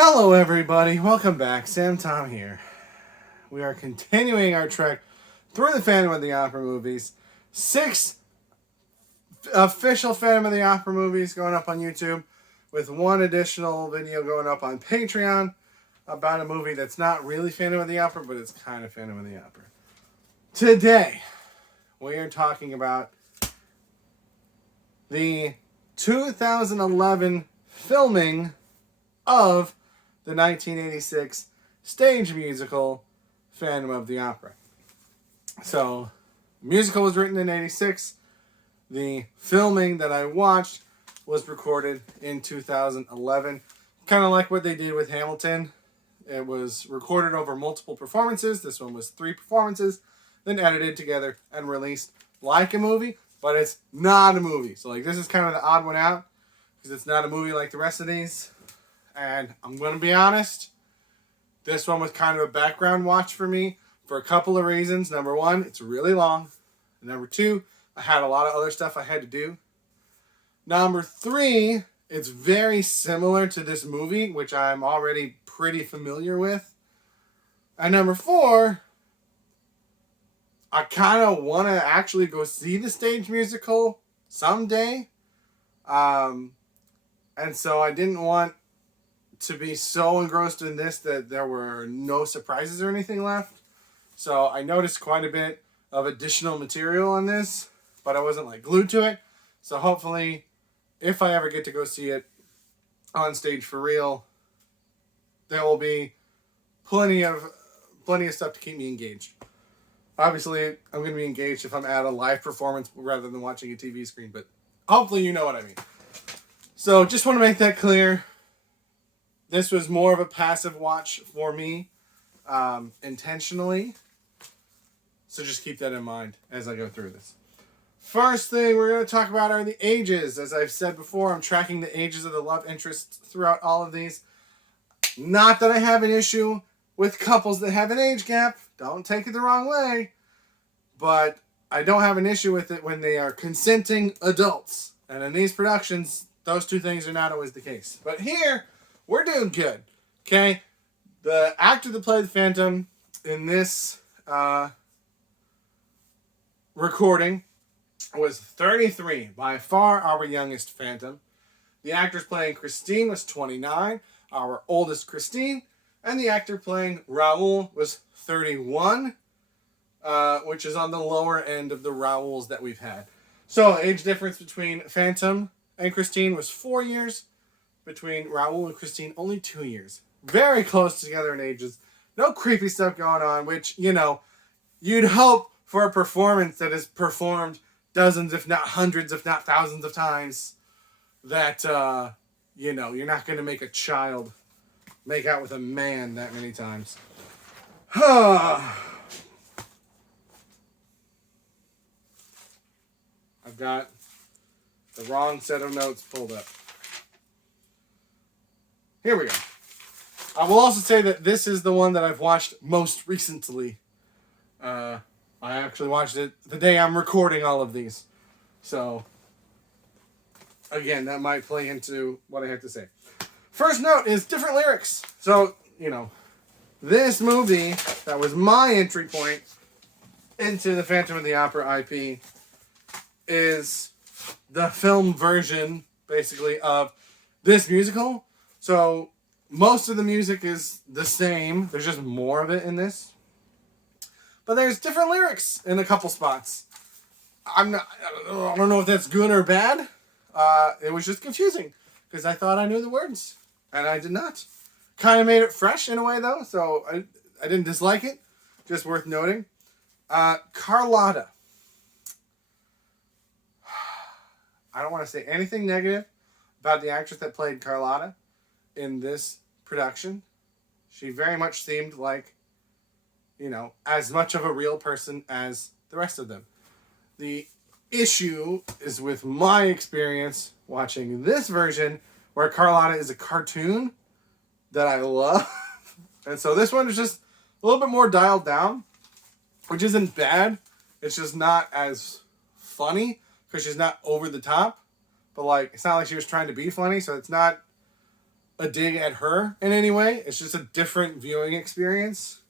Hello, everybody. Welcome back. Sam Tom here. We are continuing our trek through the Phantom of the Opera movies. 6 official Phantom of the Opera movies going up on YouTube, with one additional video going up on Patreon about a movie that's not really Phantom of the Opera, but it's kind of Phantom of the Opera. Today, we are talking about the 2011 filming of the 1986 stage musical Phantom of the Opera. So, the musical was written in 86. The filming that I watched was recorded in 2011. Kind of like what they did with Hamilton. It was recorded over multiple performances. This one was 3 performances, then edited together and released like a movie, but it's not a movie. So, this is kind of the odd one out, because it's not a movie like the rest of these. And I'm going to be honest, this one was kind of a background watch for me for a couple of reasons. Number one, it's really long. Number two, I had a lot of other stuff I had to do. Number three, it's very similar to this movie, which I'm already pretty familiar with. And number four, I kind of want to actually go see the stage musical someday. And so I didn't want to be so engrossed in this that there were no surprises or anything left. So I noticed quite a bit of additional material on this, but I wasn't glued to it. So hopefully, if I ever get to go see it on stage for real, there will be plenty of stuff to keep me engaged. Obviously, I'm going to be engaged if I'm at a live performance rather than watching a TV screen, but hopefully you know what I mean. So just want to make that clear. This was more of a passive watch for me, intentionally. So just keep that in mind as I go through this. First thing we're going to talk about are the ages. As I've said before, I'm tracking the ages of the love interests throughout all of these. Not that I have an issue with couples that have an age gap. Don't take it the wrong way. But I don't have an issue with it when they are consenting adults. And in these productions, those two things are not always the case. But here, we're doing good, okay? The actor that played the Phantom in this recording was 33, by far our youngest Phantom. The actress playing Christine was 29, our oldest Christine. And the actor playing Raoul was 31, which is on the lower end of the Raouls that we've had. So, age difference between Phantom and Christine was 4 years. Between Raoul and Christine, only 2 years. Very close together in ages. No creepy stuff going on, which, you'd hope for a performance that is performed dozens, if not hundreds, if not thousands of times, that, you're not going to make a child make out with a man that many times. I've got the wrong set of notes pulled up. Here we go. I will also say that this is the one that I've watched most recently. I actually watched it the day I'm recording all of these. So, again, that might play into what I have to say. First note is different lyrics. So, this movie, that was my entry point into the Phantom of the Opera IP, is the film version, basically, of this musical. So, most of the music is the same. There's just more of it in this. But there's different lyrics in a couple spots. I don't know if that's good or bad. It was just confusing, because I thought I knew the words, and I did not. Kind of made it fresh in a way, though, so I didn't dislike it. Just worth noting. Carlotta. I don't want to say anything negative about the actress that played Carlotta in this production. She very much seemed like, as much of a real person as the rest of them. The issue is with my experience watching this version, where Carlotta is a cartoon that I love. And so this one is just a little bit more dialed down, which isn't bad. It's just not as funny, because she's not over the top. But, it's not like she was trying to be funny, so it's not a dig at her in any way. It's just a different viewing experience.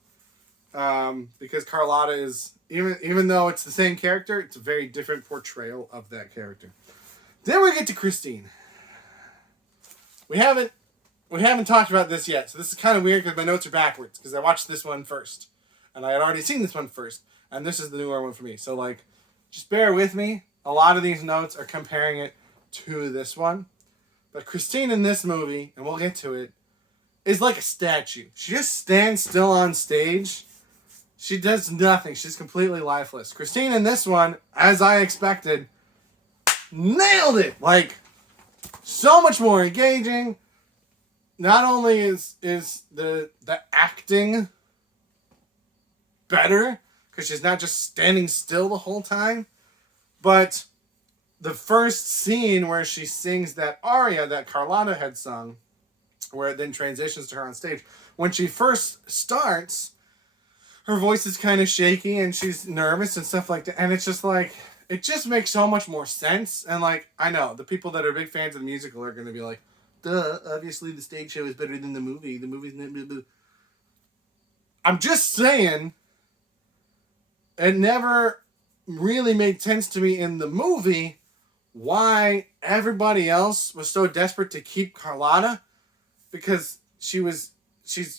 Because Carlotta is, even though it's the same character, it's a very different portrayal of that character. Then we get to Christine. We haven't talked about this yet, so this is kind of weird because my notes are backwards because I watched this one first, and I had already seen this one first, and this is the newer one for me. So like, just bear with me. A lot of these notes are comparing it to this one, but Christine in this movie, and we'll get to it, is like a statue. She just stands still on stage. She does nothing. She's completely lifeless. Christine in this one, as I expected, nailed it. Like, so much more engaging. Not only is the acting better, because she's not just standing still the whole time, but the first scene where she sings that aria that Carlotta had sung, where it then transitions to her on stage, when she first starts, her voice is kind of shaky and she's nervous and stuff like that. And it's just like, it just makes so much more sense. And like, I know the people that are big fans of the musical are going to be like, duh, obviously the stage show is better than the movie. The movie's not blah, blah. I'm just saying, it never really made sense to me in the movie why everybody else was so desperate to keep Carlotta, because she's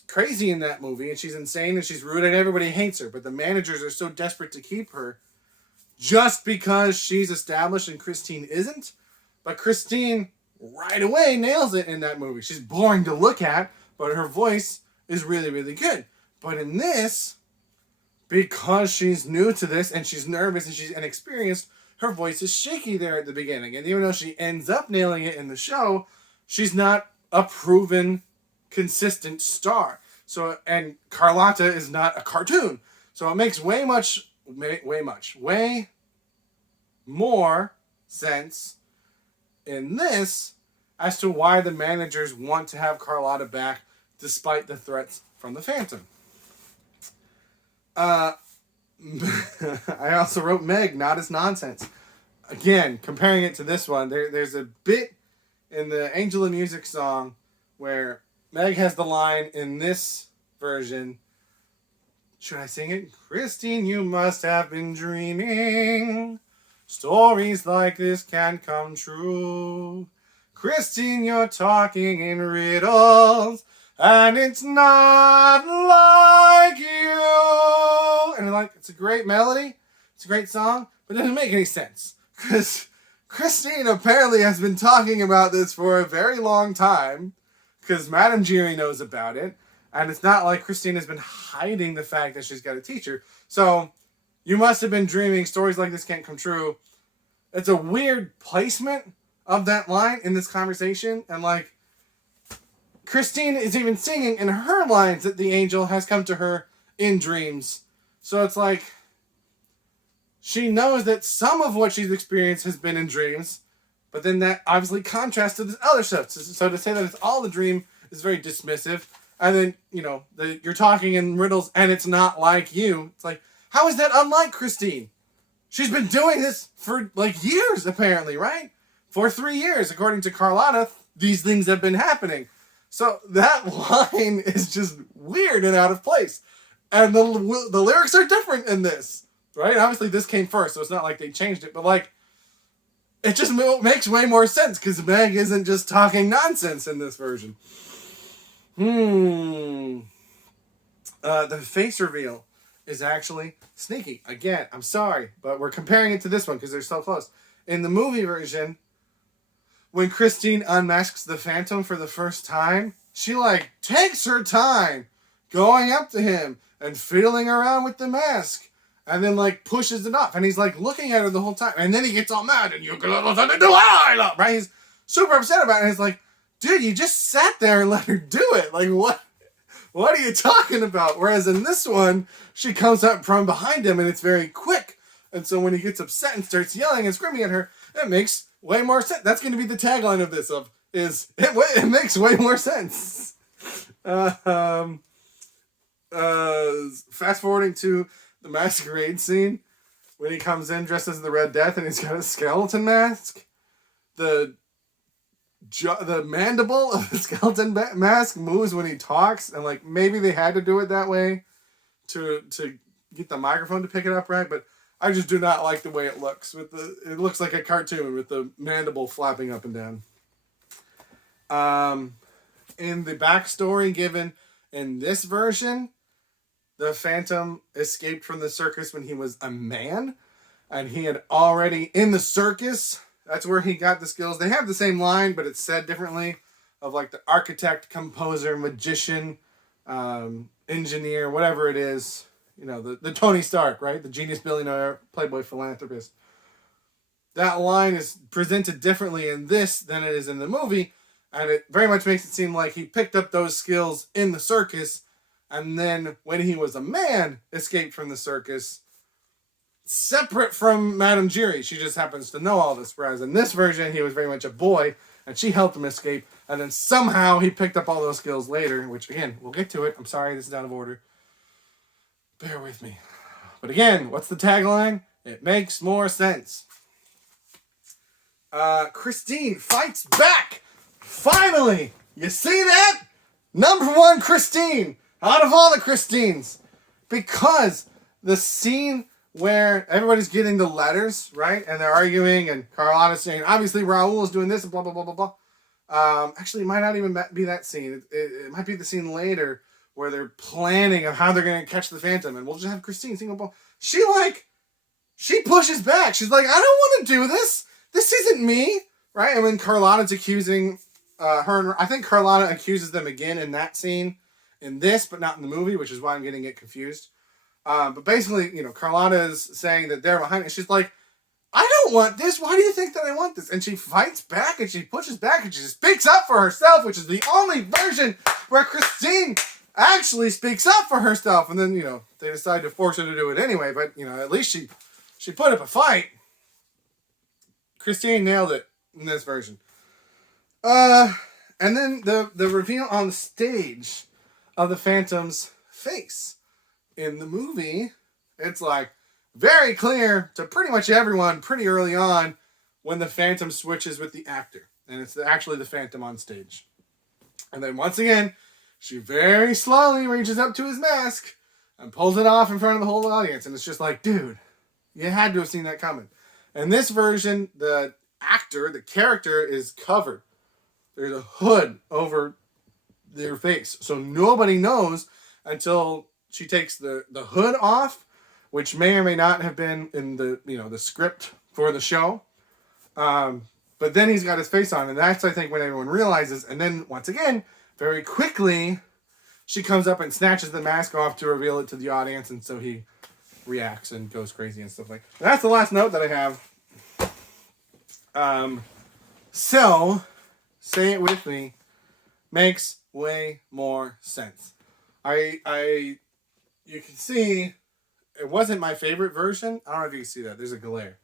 crazy in that movie, and she's insane, and she's rude, and everybody hates her. But the managers are so desperate to keep her just because she's established and Christine isn't. But Christine right away nails it in that movie. She's boring to look at, but her voice is really, really good. But in this, because she's new to this, and she's nervous, and she's inexperienced, her voice is shaky there at the beginning. And even though she ends up nailing it in the show, she's not a proven consistent star. So, and Carlotta is not a cartoon. So it makes way more sense in this as to why the managers want to have Carlotta back despite the threats from the Phantom. I also wrote Meg, not as nonsense. Again, comparing it to this one, there's a bit in the Angel of Music song where Meg has the line in this version. Should I sing it? Christine, you must have been dreaming. Stories like this can't come true. Christine, you're talking in riddles, and it's not like you. And like, it's a great melody. It's a great song, but it doesn't make any sense. Because Christine apparently has been talking about this for a very long time, because Madame Giry knows about it, and it's not like Christine has been hiding the fact that she's got a teacher. So, you must have been dreaming, stories like this can't come true. It's a weird placement of that line in this conversation, and like, Christine is even singing in her lines that the angel has come to her in dreams. So it's like, she knows that some of what she's experienced has been in dreams, but then that obviously contrasts to this other stuff. So to say that it's all a dream is very dismissive. And then, you know, you're talking in riddles and it's not like you. It's like, how is that unlike Christine? She's been doing this for like years, apparently, right? For 3 years, according to Carlotta, these things have been happening. So that line is just weird and out of place. And the lyrics are different in this, right? Obviously, this came first, so it's not like they changed it. But like, it just makes way more sense because Meg isn't just talking nonsense in this version. The face reveal is actually sneaky. Again, I'm sorry, but we're comparing it to this one because they're so close. In the movie version, when Christine unmasks the Phantom for the first time, she like takes her time going up to him and fiddling around with the mask, and then like pushes it off, and he's like looking at her the whole time, and then he gets all mad, and you can listen to Delilah, right? He's super upset about it, and he's like, dude, you just sat there and let her do it. Like, what are you talking about? Whereas in this one, she comes up from behind him, and it's very quick, and so when he gets upset and starts yelling and screaming at her, it makes way more sense. That's going to be the tagline of this, it makes way more sense. Fast forwarding to the masquerade scene, when he comes in dressed as the Red Death and he's got a skeleton mask, the the mandible of the skeleton mask moves when he talks, and like maybe they had to do it that way to get the microphone to pick it up right, but I just do not like the way it looks. It looks like a cartoon with the mandible flapping up and down. In the backstory given in this version, the Phantom escaped from the circus when he was a man, and he had already in the circus. That's where he got the skills. They have the same line, but it's said differently. Of like the architect, composer, magician, engineer, whatever it is. You know, the Tony Stark, right? The genius billionaire, playboy philanthropist. That line is presented differently in this than it is in the movie. And it very much makes it seem like he picked up those skills in the circus. And then when he was a man, escaped from the circus. Separate from Madame Giry. She just happens to know all this. Whereas in this version, he was very much a boy. And she helped him escape. And then somehow he picked up all those skills later. Which, again, we'll get to it. I'm sorry, this is out of order. Bear with me. But again, what's the tagline? It makes more sense. Christine fights back! Finally! You see that? Number one Christine! Out of all the Christines! Because the scene where everybody's getting the letters, right? And they're arguing, and Carlotta's saying, obviously Raoul is doing this, and blah, blah, blah, blah, blah. Actually, it might not even be that scene. It might be the scene later where they're planning of how they're going to catch the Phantom, and we'll just have Christine single ball. She pushes back. She's like, I don't want to do this. This isn't me, right? And when Carlotta's accusing her, and I think Carlotta accuses them again in that scene, in this, but not in the movie, which is why I'm getting it confused. But basically, you know, Carlotta is saying that they're behind it. She's like, I don't want this. Why do you think that I want this? And she fights back, and she pushes back, and she speaks up for herself, which is the only version where Christine actually speaks up for herself. And then, you know, they decide to force her to do it anyway. But, you know, at least she put up a fight. Christine nailed it in this version. And then the reveal on the stage of the Phantom's face. In the movie, it's like very clear to pretty much everyone pretty early on when the Phantom switches with the actor. And it's actually the Phantom on stage. And then once again, she very slowly reaches up to his mask and pulls it off in front of the whole audience. And it's just like, dude, you had to have seen that coming. In this version, the actor, the character, is covered. There's a hood over their face. So nobody knows until she takes the hood off, which may or may not have been in the script for the show. But then he's got his face on, and that's, I think, when everyone realizes. And then, once again, very quickly, she comes up and snatches the mask off to reveal it to the audience, and so he reacts and goes crazy and stuff like that. That's the last note that I have. So, say it with me, makes way more sense. You can see, it wasn't my favorite version. I don't know if you can see that. There's a glare.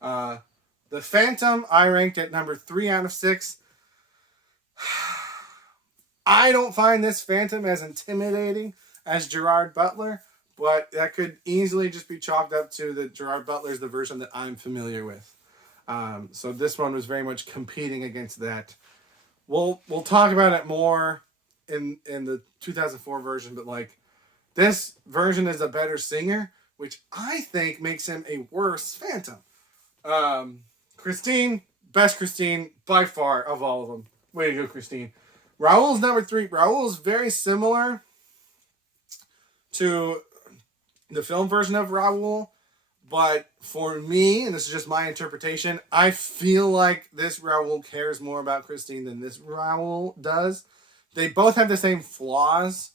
The Phantom, I ranked at number 3 out of 6. I don't find this Phantom as intimidating as Gerard Butler, but that could easily just be chalked up to that Gerard Butler is the version that I'm familiar with. So this one was very much competing against that. We'll talk about it more in the 2004 version, but like this version is a better singer, which I think makes him a worse Phantom. Christine, best Christine by far of all of them. Way to go, Christine. Raoul's number 3. Raoul's very similar to the film version of Raoul, but for me, and this is just my interpretation, I feel like this Raoul cares more about Christine than this Raoul does. They both have the same flaws,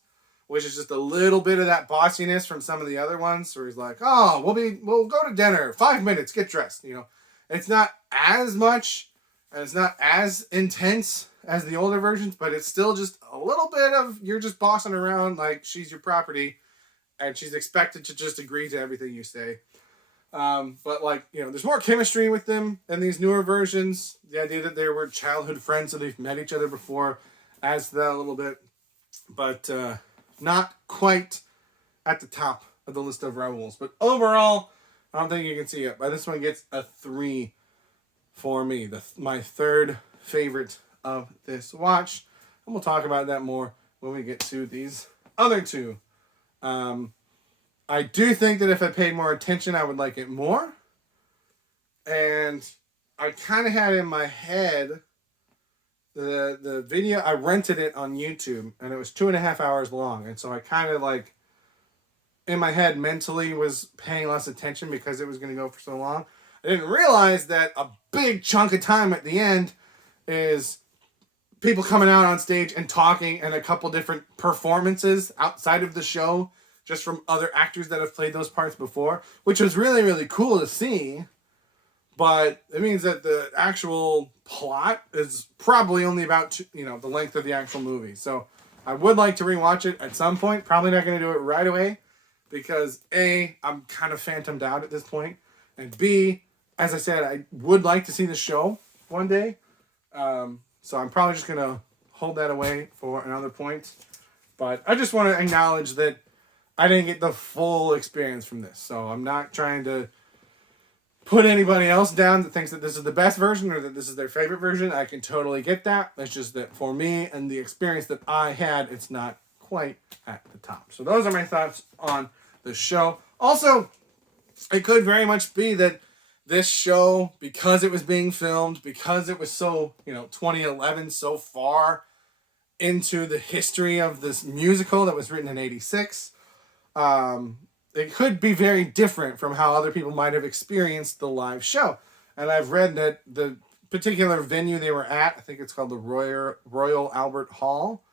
which is just a little bit of that bossiness from some of the other ones, where he's like, oh, we'll go to dinner, 5 minutes, get dressed, you know. It's not as much, and it's not as intense as the older versions, but it's still just a little bit of, you're just bossing around like she's your property, and she's expected to just agree to everything you say. But like, you know, there's more chemistry with them in these newer versions. The idea that they were childhood friends, so they've met each other before, adds to that a little bit. But not quite at the top of the list of Raoul's. But overall, I don't think you can see it. But this one gets a 3 for me. My third favorite of this watch. And we'll talk about that more when we get to these other two. I do think that if I paid more attention, I would like it more. And I kind of had in my head the video. I rented it on YouTube, and it was 2.5 hours long. And so I kind of like, in my head, mentally was paying less attention because it was going to go for so long. I didn't realize that a big chunk of time at the end is people coming out on stage and talking, and a couple different performances outside of the show, just from other actors that have played those parts before, which was really, really cool to see. But it means that the actual plot is probably only about, the length of the actual movie. So I would like to rewatch it at some point. Probably not going to do it right away because A, I'm kind of phantomed out at this point, and B, as I said, I would like to see the show one day. So I'm probably just going to hold that away for another point. But I just want to acknowledge that I didn't get the full experience from this. So I'm not trying to put anybody else down that thinks that this is the best version or that this is their favorite version. I can totally get that. It's just that for me and the experience that I had, it's not quite at the top. So those are my thoughts on the show. Also, it could very much be that this show, because it was being filmed, because it was so, 2011, so far into the history of this musical that was written in 86, it could be very different from how other people might have experienced the live show. And I've read that the particular venue they were at, I think it's called the Royal Albert Hall,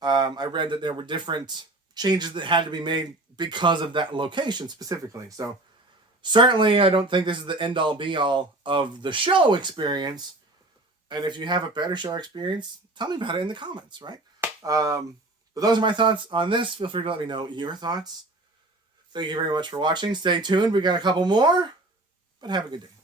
I read that there were different changes that had to be made because of that location specifically. So certainly I don't think this is the end-all be-all of the show experience. And if you have a better show experience, tell me about it in the comments, right? But those are my thoughts on this. Feel free to let me know your thoughts. Thank you very much for watching. Stay tuned. We got a couple more, but have a good day.